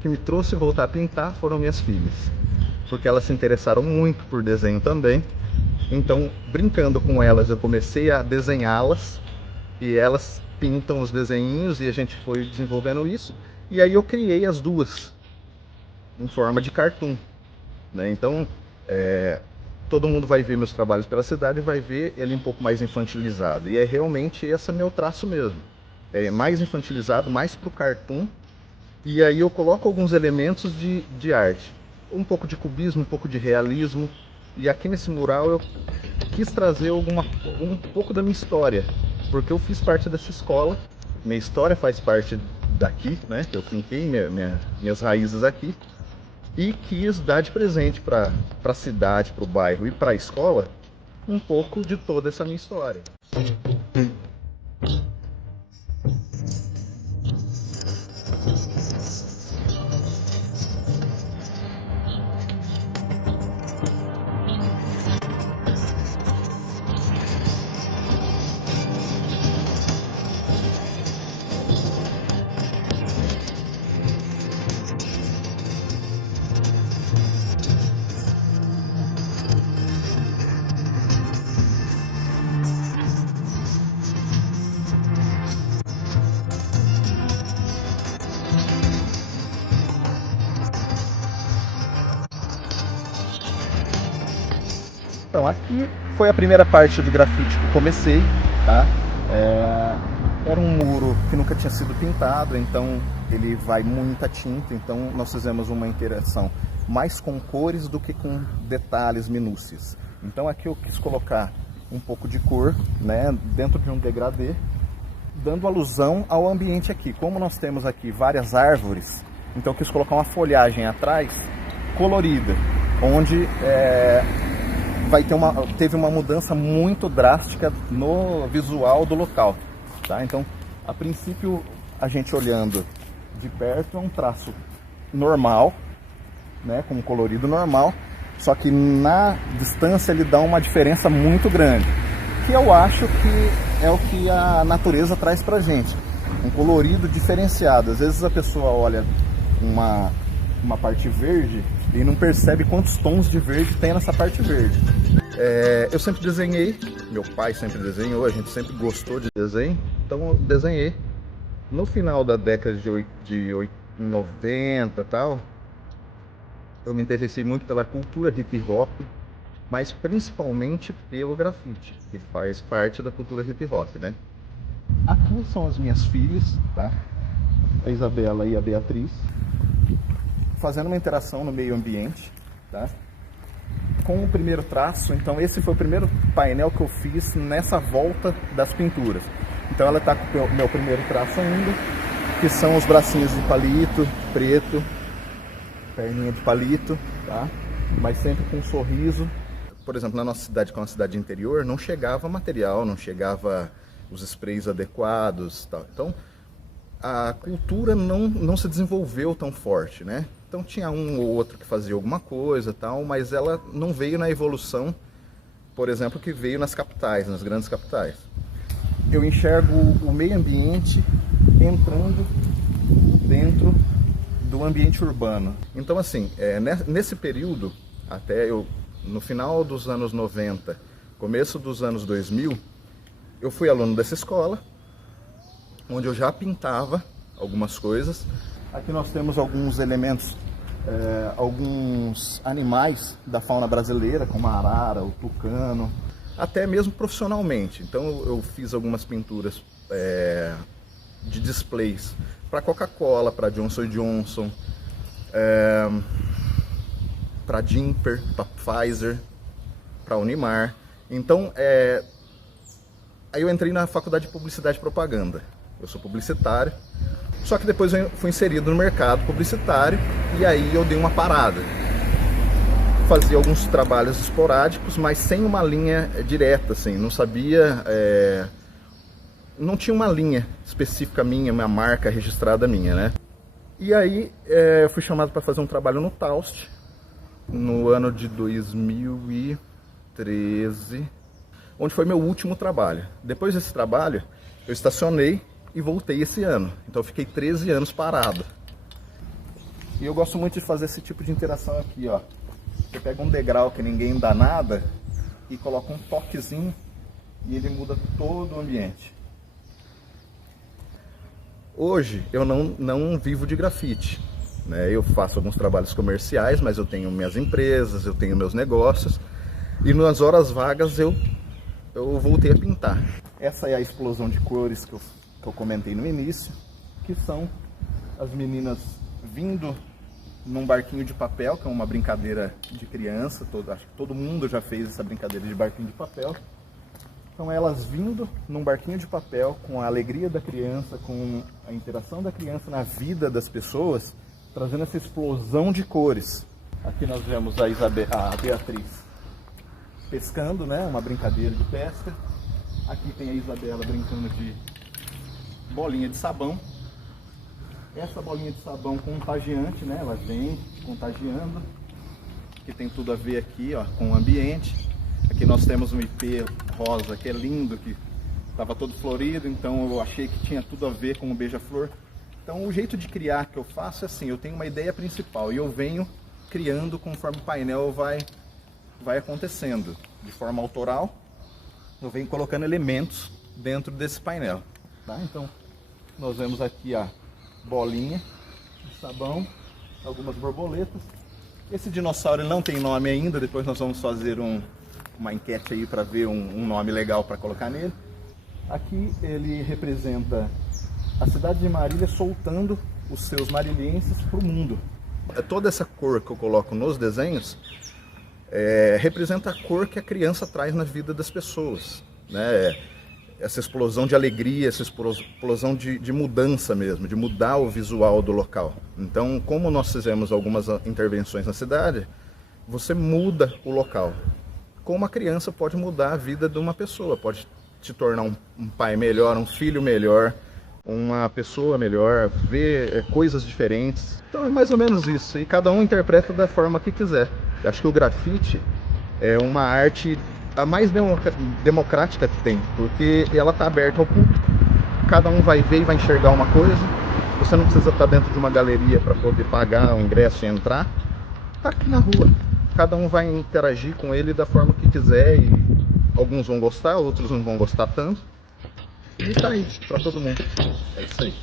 que me trouxe voltar a pintar foram minhas filhas, porque elas se interessaram muito por desenho também. Então, brincando com elas, eu comecei a desenhá-las e elas pintam os desenhinhos e a gente foi desenvolvendo isso. E aí eu criei as duas em forma de cartoon, né? Então, todo mundo vai ver meus trabalhos pela cidade e vai ver ele um pouco mais infantilizado. E é realmente esse meu traço mesmo. É mais infantilizado, mais pro cartoon. E aí eu coloco alguns elementos de arte. Um pouco de cubismo, um pouco de realismo. E aqui nesse mural eu quis trazer um pouco da minha história. Porque eu fiz parte dessa escola. Minha história faz parte daqui, né? Eu finquei minhas raízes aqui. E quis dar de presente para a cidade, para o bairro e para a escola um pouco de toda essa minha história. Então, aqui foi a primeira parte do grafite que eu comecei, tá? Era um muro que nunca tinha sido pintado, então ele vai muita tinta, então nós fizemos uma interação mais com cores do que com detalhes, minúcias. Então aqui eu quis colocar um pouco de cor, né, dentro de um degradê, dando alusão ao ambiente aqui. Como nós temos aqui várias árvores, então eu quis colocar uma folhagem atrás colorida, onde teve uma mudança muito drástica no visual do local, tá? Então, a princípio, a gente olhando de perto é um traço normal, né, com um colorido normal, só que na distância ele dá uma diferença muito grande, que eu acho que é o que a natureza traz pra gente, um colorido diferenciado. Às vezes a pessoa olha uma parte verde e não percebe quantos tons de verde tem nessa parte verde. Eu sempre desenhei, meu pai sempre desenhou, a gente sempre gostou de desenho, então eu desenhei. No final da década de 90 e tal, eu me interessei muito pela cultura hip hop, mas principalmente pelo grafite, que faz parte da cultura hip hop, né? Aqui são as minhas filhas, tá? A Isabela e a Beatriz, fazendo uma interação no meio ambiente, tá? Com o primeiro traço. Então esse foi o primeiro painel que eu fiz nessa volta das pinturas. Então ela está com o meu primeiro traço ainda, que são os bracinhos de palito preto, perninha de palito, tá? Mas sempre com um sorriso. Por exemplo, na nossa cidade, que é uma cidade interior, não chegava material, não chegava os sprays adequados, tal. Então a cultura não se desenvolveu tão forte, né? Então tinha um ou outro que fazia alguma coisa, tal, mas ela não veio na evolução, por exemplo, que veio nas capitais, nas grandes capitais. Eu enxergo o meio ambiente entrando dentro do ambiente urbano. Então assim, nesse período, no final dos anos 90, começo dos anos 2000, eu fui aluno dessa escola, onde eu já pintava algumas coisas. Aqui nós temos alguns elementos, alguns animais da fauna brasileira, como a arara, o tucano, até mesmo profissionalmente. Então eu fiz algumas pinturas de displays para Coca-Cola, para Johnson & Johnson, para Jimper, para Pfizer, para Unimar. Então aí eu entrei na faculdade de Publicidade e Propaganda. Eu sou publicitário, só que depois eu fui inserido no mercado publicitário e aí eu dei uma parada. Fazia alguns trabalhos esporádicos, mas sem uma linha direta, assim, não sabia, não tinha uma linha específica minha, uma marca registrada minha, né? E aí eu fui chamado para fazer um trabalho no Taust, no ano de 2013, onde foi meu último trabalho. Depois desse trabalho, eu estacionei e voltei esse ano. Então eu fiquei 13 anos parado. E eu gosto muito de fazer esse tipo de interação aqui, ó. Você pega um degrau que ninguém dá nada e coloca um toquezinho e ele muda todo o ambiente. Hoje eu não vivo de grafite, né? Eu faço alguns trabalhos comerciais, mas eu tenho minhas empresas, eu tenho meus negócios e nas horas vagas eu voltei a pintar. Essa é a explosão de cores que eu comentei no início, que são as meninas vindo num barquinho de papel, que é uma brincadeira de criança, acho que todo mundo já fez essa brincadeira de barquinho de papel. Então elas vindo num barquinho de papel, com a alegria da criança, com a interação da criança na vida das pessoas, trazendo essa explosão de cores. Aqui nós vemos a Beatriz pescando, né? Uma brincadeira de pesca. Aqui tem a Isabela brincando de bolinha de sabão. Essa bolinha de sabão contagiante, né? Ela vem contagiando, que tem tudo a ver aqui, ó, com o ambiente. Aqui nós temos um ipê rosa, que é lindo, que estava todo florido, então eu achei que tinha tudo a ver com o beija-flor. Então o jeito de criar que eu faço é assim, eu tenho uma ideia principal e eu venho criando conforme o painel vai acontecendo. De forma autoral, eu venho colocando elementos dentro desse painel. Tá? Então nós vemos aqui a bolinha de sabão, algumas borboletas. Esse dinossauro não tem nome ainda, depois nós vamos fazer uma enquete aí para ver um nome legal para colocar nele. Aqui ele representa a cidade de Marília soltando os seus marilhenses para o mundo. Toda essa cor que eu coloco nos desenhos representa a cor que a criança traz na vida das pessoas, né? Essa explosão de alegria, essa explosão de mudança mesmo, de mudar o visual do local. Então, como nós fizemos algumas intervenções na cidade, você muda o local. Como a criança pode mudar a vida de uma pessoa, pode se tornar um pai melhor, um filho melhor, uma pessoa melhor, ver coisas diferentes. Então é mais ou menos isso, e cada um interpreta da forma que quiser. Eu acho que o grafite é uma arte a mais democrática que tem, porque ela está aberta ao público, cada um vai ver e vai enxergar uma coisa, você não precisa estar dentro de uma galeria para poder pagar o ingresso e entrar, está aqui na rua. Cada um vai interagir com ele da forma que quiser e alguns vão gostar, outros não vão gostar tanto. E tá aí, para todo mundo. É isso aí.